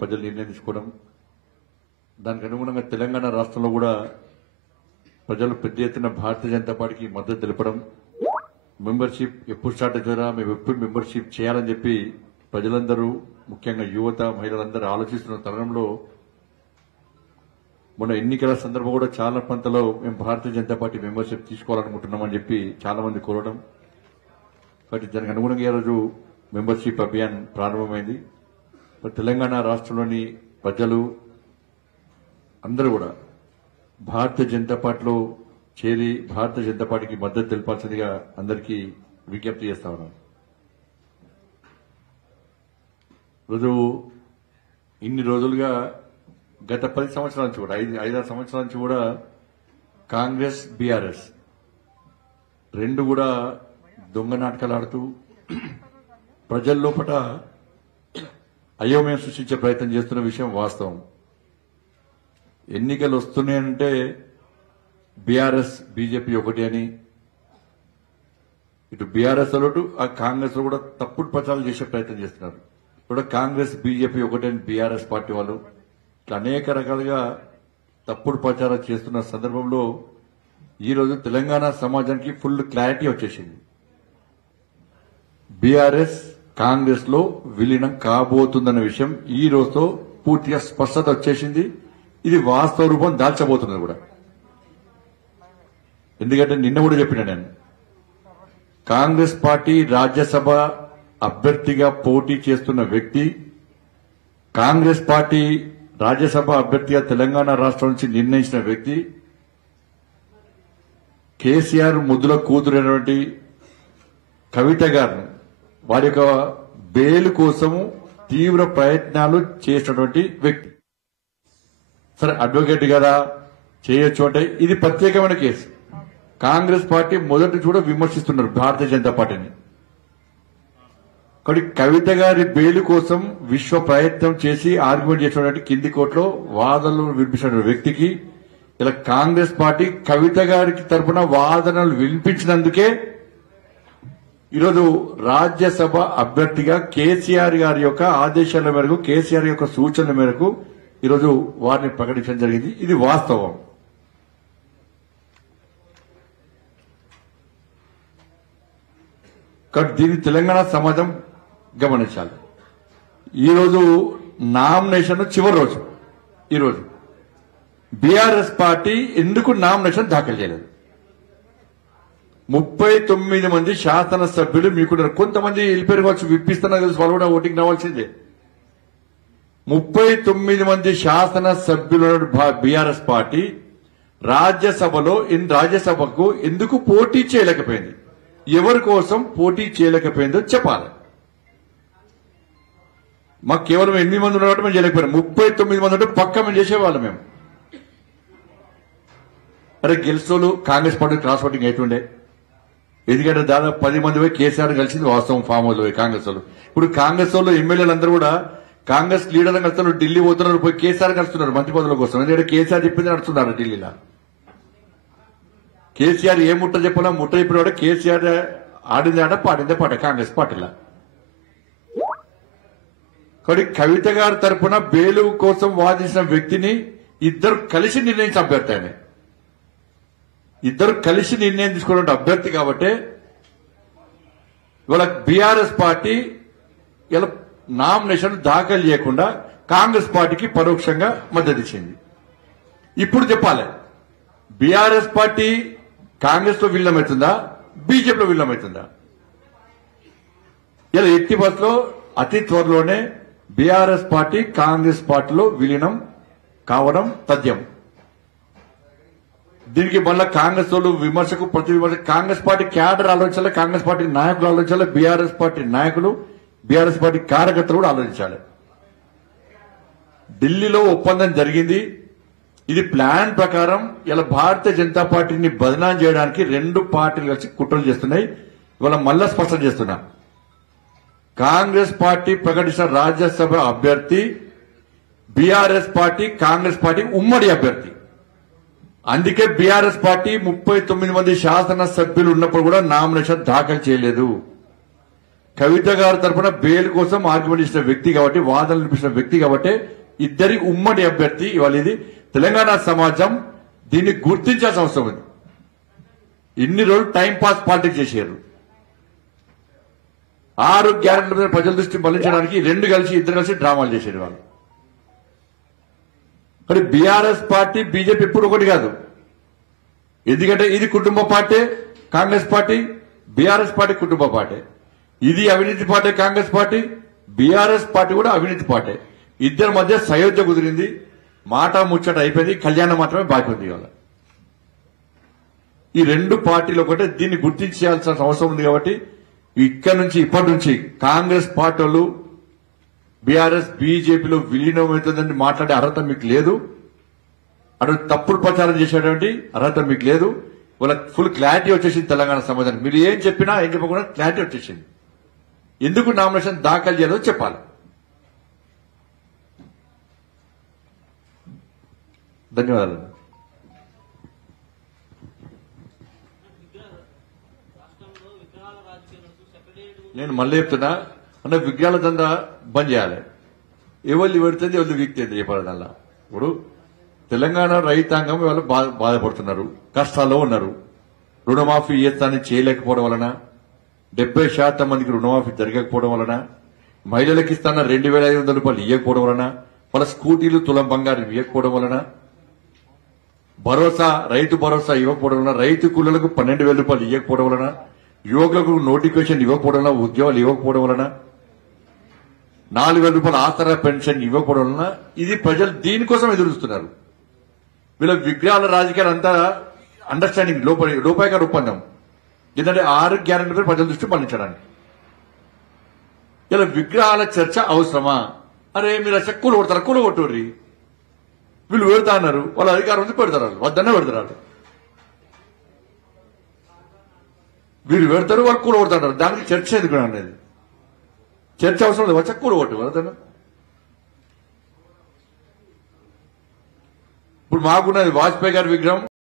ప్రజలు నిర్ణయం తీసుకోవడం, దానికి అనుగుణంగా తెలంగాణ రాష్ట్రంలో కూడా ప్రజలు పెద్ద ఎత్తున భారతీయ జనతా పార్టీకి మద్దతు తెలపడం, మెంబర్షిప్ ఎప్పుడు స్టార్ట్ అవుతారా, మేము ఎప్పుడు మెంబర్షిప్ చేయాలని చెప్పి ప్రజలందరూ, ముఖ్యంగా యువత, మహిళలందరూ ఆలోచిస్తున్న తరుణంలో మొన్న ఎన్నికల సందర్భం కూడా చాలా ప్రాంతాల్లో మేము భారతీయ జనతా పార్టీ మెంబర్షిప్ తీసుకోవాలనుకుంటున్నామని చెప్పి చాలా మంది కోరడం, కాబట్టి దానికి అనుగుణంగా ఈరోజు మెంబర్షిప్ అభియాన్ ప్రారంభమైంది. తెలంగాణ రాష్ట్రంలోని ప్రజలు అందరూ కూడా భారతీయ జనతా పార్టీలో చేరి భారతీయ జనతా పార్టీకి మద్దతు తెలపాల్సిందిగా అందరికీ విజ్ఞప్తి చేస్తా ఉన్నాను. రోజు ఇన్ని రోజులుగా గత 10 సంవత్సరాల నుంచి కూడా 5-6 సంవత్సరాల నుంచి కూడా కాంగ్రెస్, బీఆర్ఎస్ రెండు కూడా దొంగ నాటకాలు ఆడుతూ ప్రజల లోపల అయోమయం సృష్టించే ప్రయత్నం చేస్తున్న విషయం వాస్తవం. ఎన్నికలు వస్తున్నాయంటే బీఆర్ఎస్, బీజేపీ ఒకటి అని, ఇటు బీఆర్ఎస్ అటు ఆ కాంగ్రెస్ కూడా తప్పుడు ప్రచారాలు చేసే ప్రయత్నం చేస్తున్నారు. ఇప్పుడు కాంగ్రెస్, బీజేపీ ఒకటి అని బీఆర్ఎస్ పార్టీ వాళ్ళు ఇట్లా అనేక రకాలుగా తప్పుడు ప్రచారం చేస్తున్న సందర్భంలో ఈరోజు తెలంగాణ సమాజానికి ఫుల్ క్లారిటీ వచ్చేసింది. బీఆర్ఎస్ కాంగ్రెస్ లో విలీనం కాబోతుందన్న విషయం ఈ రోజుతో పూర్తిగా స్పష్టత వచ్చేసింది. ఇది వాస్తవ రూపం దాల్చబోతున్నది కూడా. ఎందుకంటే నిన్న కూడా చెప్పిన నేను, కాంగ్రెస్ పార్టీ రాజ్యసభ అభ్యర్థిగా పోటీ చేస్తున్న వ్యక్తి, కాంగ్రెస్ పార్టీ రాజ్యసభ అభ్యర్థిగా తెలంగాణ రాష్ట్రం నుంచి నిర్ణయించిన వ్యక్తి, కేసీఆర్ ముద్దుల కూతురైనటువంటి కవిత గారు వారి యొక్క బెయిల్ కోసం తీవ్ర ప్రయత్నాలు చేసినటువంటి వ్యక్తి. సరే, అడ్వకేట్ కదా చేయొచ్చు అంటే ఇది ప్రత్యేకమైన కేసు. కాంగ్రెస్ పార్టీ మొదటి కూడా విమర్శిస్తున్నారు భారతీయ జనతా పార్టీని. కాబట్టి కవిత గారి బెయిల్ కోసం విశ్వ ప్రయత్నం చేసి ఆర్గ్యుమెంట్ చేసినటువంటి కింది కోర్టులో వాదనలు వినిపించిన వ్యక్తికి ఇలా కాంగ్రెస్ పార్టీ కవిత గారికి తరఫున వాదనలు వినిపించినందుకే ఈరోజు రాజ్యసభ అభ్యర్థిగా కేసీఆర్ గారి యొక్క ఆదేశాల మేరకు, కేసీఆర్ యొక్క సూచనల మేరకు ఈరోజు వారిని ప్రకటించడం జరిగింది. ఇది వాస్తవం. కాబట్టి దీన్ని తెలంగాణ సమాజం గమనించాలి. ఈరోజు నామినేషన్ చివరి రోజు. ఈరోజు బీఆర్ఎస్ పార్టీ ఎందుకు నామినేషన్ దాఖలు చేయలేదు? 39 మంది శాసనసభ్యులు మీకున్నారు. కొంతమంది వెళ్ళిపోయారు కావచ్చు, విప్పిస్తున్నారు తెలుసు, వాళ్ళు కూడా ఓటింగ్ రావాల్సిందే. 39 మంది శాసనసభ్యుల బీఆర్ఎస్ పార్టీ రాజ్యసభకు ఎందుకు పోటీ చేయలేకపోయింది? ఎవరి కోసం పోటీ చేయలేకపోయిందో చెప్పాలి. మాకు కేవలం 8 మంది ఉన్నట్టు మేము చేయలేకపోయాం. 39 మంది ఉంటే పక్క మేము చేసేవాళ్ళం. మేము అరే గెలిచోళ్ళు కాంగ్రెస్ పార్టీ క్రాస్ ఓటింగ్ అవుతుండే. ఎందుకంటే దాదాపు 10 మంది పోయి కేసీఆర్ కలిసింది వాస్తవం, ఫామ్ హౌస్ పోయి కాంగ్రెస్ వాళ్ళు. ఇప్పుడు కాంగ్రెస్ వాళ్ళు ఎమ్మెల్యేలు అందరూ కూడా కాంగ్రెస్ లీడర్లు కలుస్తున్నారు, ఢిల్లీ పోతున్నారు, పోయి కేసీఆర్ కలుస్తున్నారు మంత్రి పదవుల కోసం. ఎందుకంటే కేసీఆర్ చెప్పింది నడుస్తున్నారు ఢిల్లీలో. కేసీఆర్ ఏ ముట్ట చెప్పినా ముట్ట చెప్పిన కేసీఆర్ ఆడింది ఆట, పాడిందే పాట కాంగ్రెస్ పార్టీలో. కాబట్టి కవిత గారి తరఫున బెయిల్ కోసం వాదించిన వ్యక్తిని ఇద్దరు కలిసి నిర్ణయించిన అభ్యర్థి. ఆయన ఇద్దరు కలిసి నిర్ణయం తీసుకున్న అభ్యర్థి కాబట్టి ఇవాళ బీఆర్ఎస్ పార్టీ ఇలా నామినేషన్ దాఖలు చేయకుండా కాంగ్రెస్ పార్టీకి పరోక్షంగా మద్దతు ఇచ్చింది. ఇప్పుడు చెప్పాలి, బీఆర్ఎస్ పార్టీ కాంగ్రెస్ లో విలీనమవుతుందా, బీజేపీలో విలీనమవుతుందా? ఇలా ఎట్టి బస్సులో అతి త్వరలోనే బీఆర్ఎస్ పార్టీ కాంగ్రెస్ పార్టీలో విలీనం కావడం తథ్యం. దీనికి మళ్ళా కాంగ్రెస్ వాళ్ళు విమర్శకు ప్రతి విమర్శ కాంగ్రెస్ పార్టీ క్యాడర్ ఆలోచించాలి, కాంగ్రెస్ పార్టీ నాయకులు ఆలోచించాలి, బీఆర్ఎస్ పార్టీ నాయకులు, బీఆర్ఎస్ పార్టీ కార్యకర్తలు కూడా ఆలోచించాలి. ఢిల్లీలో ఒప్పందం జరిగింది. ఇది ప్లాన్ ప్రకారం ఇలా భారతీయ జనతా పార్టీని బదనాం చేయడానికి రెండు పార్టీలు కలిసి కుట్రలు చేస్తున్నాయి. ఇవాళ మళ్ళా స్పష్టం చేస్తున్నా, కాంగ్రెస్ పార్టీ ప్రకటించిన రాజ్యసభ అభ్యర్థి బీఆర్ఎస్ పార్టీ, కాంగ్రెస్ పార్టీ ఉమ్మడి అభ్యర్థి. అందుకే బీఆర్ఎస్ పార్టీ 39 మంది శాసనసభ్యులు ఉన్నప్పుడు కూడా నామినేషన్ దాఖలు చేయలేదు. కవిత గారి తరఫున బెయిల్ కోసం ఆర్గ్యుమెంట్ ఇచ్చిన వ్యక్తి కాబట్టి వాదనలు వినిపించిన వ్యక్తి కాబట్టి ఇద్దరి ఉమ్మడి అభ్యర్థి ఇవాళ ఇది తెలంగాణ సమాజం దీన్ని గుర్తించాల్సిన అవసరం ఉంది. ఇన్ని రోజులు టైం పాస్ పాలిటిక్స్ చేశారు. 6 గ్యారెంటీల మీద ప్రజల దృష్టి మళ్లించడానికి ఇద్దరు కలిసి డ్రామాలు చేశారు వాళ్ళు. మరి బీఆర్ఎస్ పార్టీ బీజేపీ ఎప్పుడు ఒకటి కాదు. ఎందుకంటే ఇది కుటుంబ party, Congress party, BRS party కుటుంబ పార్టీ. ఇది అవినీతి party Congress party, BRS party కూడా అవినీతి పార్టీ. ఇద్దరి మధ్య సయోధ్య కుదిరింది, మాట ముచ్చట అయిపోయింది, కళ్యాణం మాత్రమే బాకీ ఉంది. ఇవాళ ఈ 2 పార్టీలు ఒకటే దీన్ని గుర్తించాల్సిన అవసరం ఉంది. కాబట్టి ఇప్పటి నుంచి కాంగ్రెస్ పార్టీ వాళ్ళు బీఆర్ఎస్ బీజేపీలో విలీనం అవుతుందని మాట్లాడే అర్హత మీకు లేదు. అటు తప్పుడు ప్రచారం చేసేటువంటి అర్హత మీకు లేదు. వాళ్ళకి ఫుల్ క్లారిటీ వచ్చేసింది తెలంగాణ సమాజానికి. మీరు ఏం చెప్పినా ఏం చెప్పకుండా క్లారిటీ వచ్చేసింది. ఎందుకు నామినేషన్ దాఖలు చేయాలో చెప్పాలి. ధన్యవాదాలు. నేను మళ్ళీ చెప్తున్నా, అంటే విగ్రహాల దందా బంద్ చేయాలి. ఎవరు పెడుతుంది ఎవరు వీక్తుంది చెప్పాలల్లా. ఇప్పుడు తెలంగాణ రైతాంగం వాళ్ళు బాధపడుతున్నారు, కష్టాల్లో ఉన్నారు. రుణమాఫీ చేస్తానని చేయలేకపోవడం వలన, 70% మందికి రుణమాఫీ జరగకపోవడం వలన, మహిళలకు ఇస్తాన 2,500 రూపాయలు ఇవ్వకపోవడం వలన, వాళ్ళ స్కూటీలు తులం బంగారం ఇవ్వకపోవడం వలన, రైతు భరోసా ఇవ్వకపోవడం వలన, రైతు కూలీలకు 12,000 రూపాయలు ఇవ్వకపోవడం వలన, యువకులకు నోటిఫికేషన్ ఇవ్వకపోవడం వలన, ఉద్యోగాలు ఇవ్వకపోవడం వలన, 4,000 రూపాయల ఆసరా పెన్షన్ ఇవ్వకపోవడం వలన ఇది ప్రజలు దీనికోసం ఎదురుస్తున్నారు. వీళ్ళ విగ్రహాల రాజకీయాలు అంతా అండర్స్టాండింగ్ లోపాయక ఒప్పందం. ఎందుకంటే 6 గ్యారెంటీలపై ప్రజల దృష్టి మళ్లించడానికి. ఇలా విగ్రహాల చర్చ అవసరమా? అరే మీరు అసలు కూల కొట్టుర్రి. వీళ్ళు పెడతా అన్నారు, వాళ్ళ అధికారం ఉంది, పెడతారు. వాళ్ళు వద్దనే పెడతారు. వీళ్ళు పెడతారు, వాళ్ళు కూల కొడతారు. దానికి చర్చ ఎందుకు అనేది? చర్చ అవసరం లేదు, వచ్చా కూల కొట్టు వద్దన. ఇప్పుడు మాకున్నది వాజ్పేయి గారి విగ్రహం,